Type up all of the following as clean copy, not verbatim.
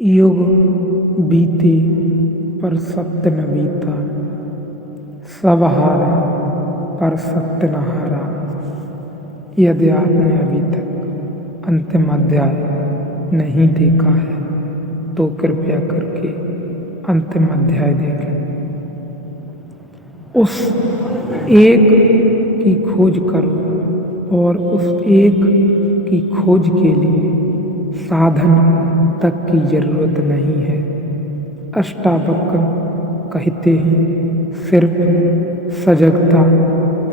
युग बीते पर सत्य न बीता, सब हारा पर सत्य न हारा। यदि आपने अभी तक अंतिम अध्याय नहीं देखा है तो कृपया करके अंतिम अध्याय देखें। उस एक की खोज करो और उस एक की खोज के लिए साधन तक की जरूरत नहीं है। अष्टावक्र कहते हैं सिर्फ सजगता,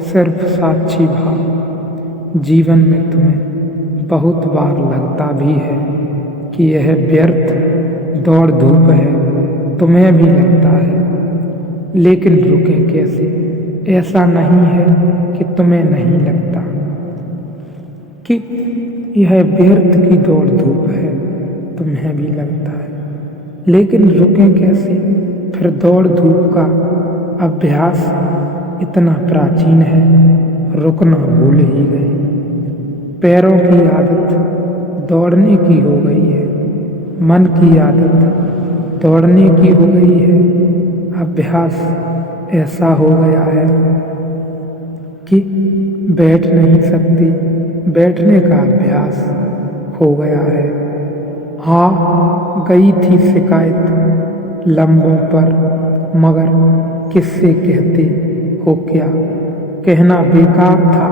सिर्फ साक्षी भाव। जीवन में तुम्हें बहुत बार लगता भी है कि यह व्यर्थ दौड़ धूप है, तुम्हें भी लगता है, लेकिन रुकें कैसे? ऐसा नहीं है कि तुम्हें नहीं लगता कि यह व्यर्थ की दौड़ धूप है, तुम्हें भी लगता है, लेकिन रुकें कैसे? फिर दौड़ धूप का अभ्यास इतना प्राचीन है, रुकना भूल ही गए। पैरों की आदत दौड़ने की हो गई है, मन की आदत दौड़ने की हो गई है। अभ्यास ऐसा हो गया है कि बैठ नहीं सकती, बैठने का अभ्यास हो गया है। हाँ, गई थी शिकायत लंबों पर, मगर किससे कहते हो क्या? कहना बेकार था,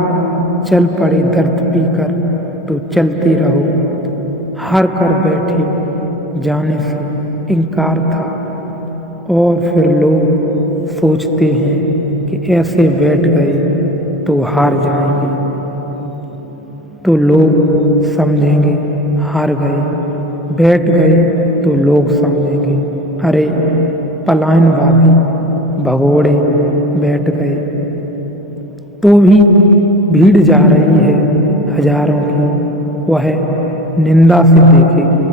चल पड़े दर्द पीकर तो चलते रहो। हार कर बैठे जाने से इनकार था। और फिर लोग सोचते हैं कि ऐसे बैठ गए तो हार जाएंगे, तो लोग समझेंगे हार गए। बैठ गए तो लोग समझेंगे अरे पलायनवादी भगोड़े बैठ गए। तो भी भीड़ जा रही है हजारों की, वह निंदा से देखेगी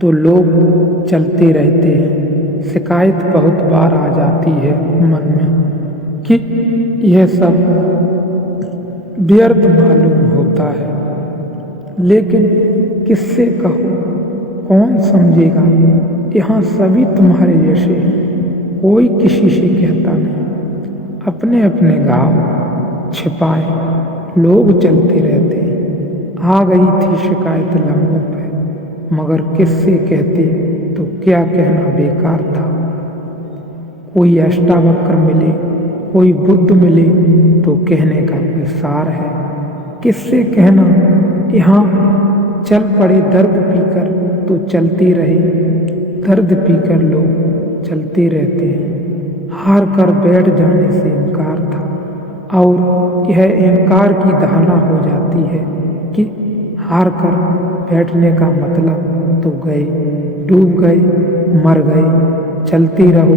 तो लोग चलते रहते हैं। शिकायत बहुत बार आ जाती है मन में कि यह सब व्यर्थ मालूम होता है, लेकिन किससे कहो, कौन समझेगा? यहाँ सभी तुम्हारे जैसे हैं, कोई किसी से कहता नहीं। अपने अपने घाव छिपाए लोग चलते रहते हैं। आ गई थी शिकायत लम्बों पे, मगर किससे कहते तो क्या कहना बेकार था। कोई अष्टावक्र मिले, कोई बुद्ध मिले तो कहने का कोई सार है। किससे कहना? यहाँ चल पड़े दर्द पीकर तो चलते रहे। दर्द पीकर लोग चलते रहते हैं। हार कर बैठ जाने से इनकार था, और यह इनकार की धारणा हो जाती है कि हार कर बैठने का मतलब तो गए, डूब गए, मर गए। चलते रहो,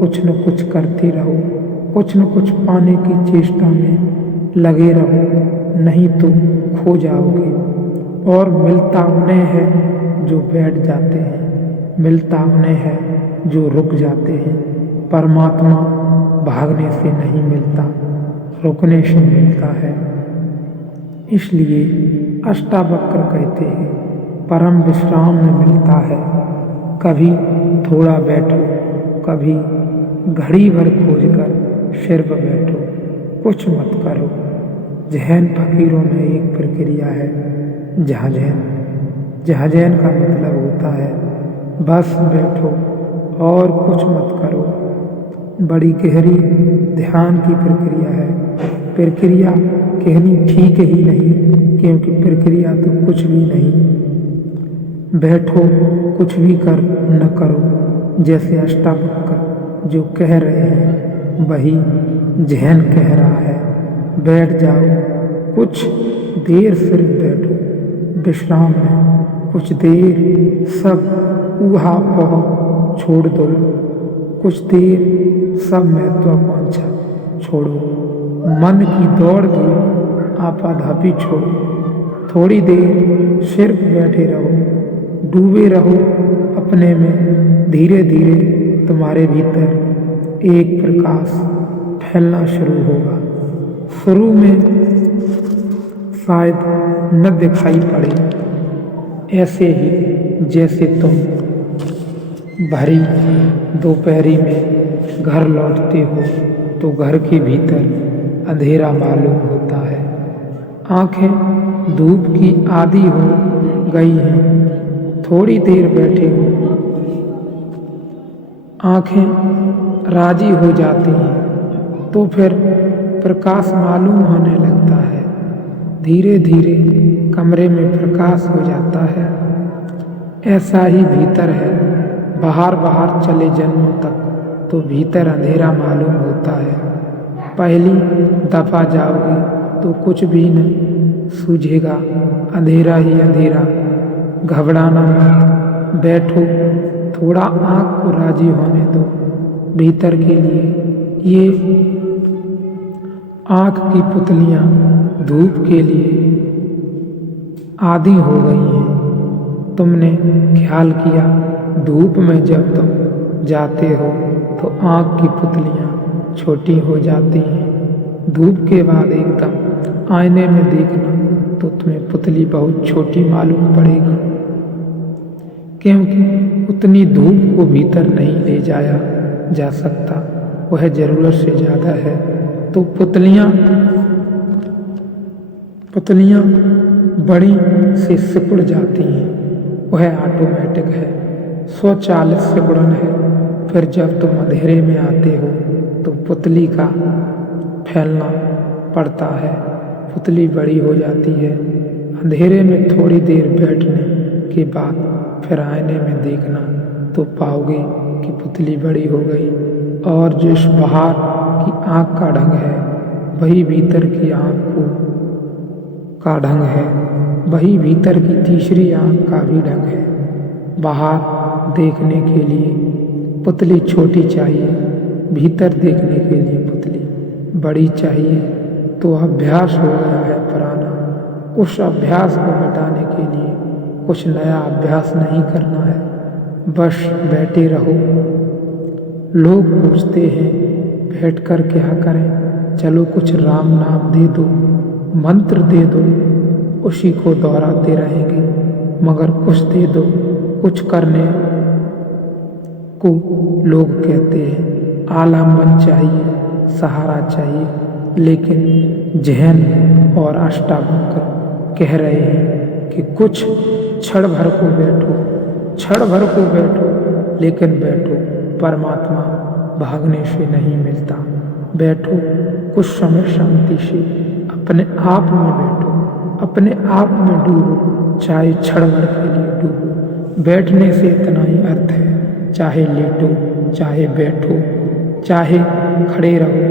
कुछ न कुछ करते रहो, कुछ न कुछ पाने की चेष्टा में लगे रहो, नहीं तो खो जाओगे। और मिलता उन्हें है जो बैठ जाते हैं, मिलता उन्हें है जो रुक जाते हैं। परमात्मा भागने से नहीं मिलता, रुकने से मिलता है। इसलिए अष्टावक्र कहते हैं परम विश्राम में मिलता है। कभी थोड़ा बैठो, कभी घड़ी भर खोज कर सिर्फ बैठो, कुछ मत करो। जैन फकीरों में एक प्रक्रिया है जहाजैन। जहाजैन का मतलब होता है बस बैठो और कुछ मत करो। बड़ी गहरी ध्यान की प्रक्रिया है। प्रक्रिया कहनी ठीक ही नहीं, क्योंकि प्रक्रिया तो कुछ भी नहीं। बैठो, कुछ भी कर न करो। जैसे अष्टावक्र जो कह रहे हैं वही जैन कह रहा है। बैठ जाओ, कुछ देर सिर्फ बैठो विश्राम में, कुछ देर सब ऊहा पोह छोड़ दो, कुछ देर सब महत्वाकांक्षा छोड़ो, मन की दौड़ दो, आपाधापी छोड़ो। थोड़ी देर सिर्फ बैठे रहो, डूबे रहो अपने में। धीरे धीरे तुम्हारे भीतर एक प्रकाश फैलना शुरू होगा। शुरू में शायद न दिखाई पड़े, ऐसे ही जैसे तुम भरी दोपहरी में घर लौटते हो तो घर के भीतर अंधेरा मालूम होता है। आंखें धूप की आदी हो गई हैं, थोड़ी देर बैठे हो आंखें राजी हो जाती हैं तो फिर प्रकाश मालूम होने लगता है। धीरे धीरे कमरे में प्रकाश हो जाता है। ऐसा ही भीतर है। बाहर बाहर चले जन्मों तक तो भीतर अंधेरा मालूम होता है। पहली दफा जाओगे तो कुछ भी नहीं सूझेगा, अंधेरा ही अंधेरा। घबराना मत, बैठो, थोड़ा आँख को राजी होने दो। भीतर के लिए ये आँख की पुतलियाँ धूप के लिए आदी हो गई हैं। तुमने ख्याल किया धूप में जब तुम जाते हो तो आँख की पुतलियाँ छोटी हो जाती हैं। धूप के बाद एकदम आईने में देखना तो तुम्हें पुतली बहुत छोटी मालूम पड़ेगी, क्योंकि उतनी धूप को भीतर नहीं ले जाया जा सकता, वह ज़रूरत से ज़्यादा है। तो पुतलियाँ बड़ी से सिकुड़ जाती हैं। वह ऑटोमेटिक है, स्वचालित सिकुड़न है। फिर जब तुम अंधेरे में आते हो तो पुतली का फैलना पड़ता है, पुतली बड़ी हो जाती है। अंधेरे में थोड़ी देर बैठने के बाद फिर आईने में देखना तो पाओगे कि पुतली बड़ी हो गई। और जिस बाहर की आँख का ढंग है वही भीतर की आँख का ढंग है, वही भीतर की तीसरी आँख का भी ढंग है। बाहर देखने के लिए पुतली छोटी चाहिए, भीतर देखने के लिए पुतली बड़ी चाहिए। तो अभ्यास हो गया है पुराना। उस अभ्यास को मिटाने के लिए कुछ नया अभ्यास नहीं करना है, बस बैठे रहो। लोग पूछते हैं बैठकर क्या करें? चलो कुछ राम नाम दे दो, मंत्र दे दो, उसी को दोहराते रहेंगे। मगर कुछ दे दो, कुछ करने को लोग कहते हैं आलम्बन चाहिए, सहारा चाहिए। लेकिन जहन और अष्टावक्र कह रहे हैं कि कुछ क्षण भर को बैठो, क्षण भर को बैठो, लेकिन बैठो। परमात्मा भागने से नहीं मिलता। बैठो कुछ समय शांति से, अपने आप में बैठो, अपने आप में डूबो, चाहे क्षण भर के लिए डूबो। बैठने से इतना ही अर्थ है, चाहे लेटो, चाहे बैठो, चाहे खड़े रहो,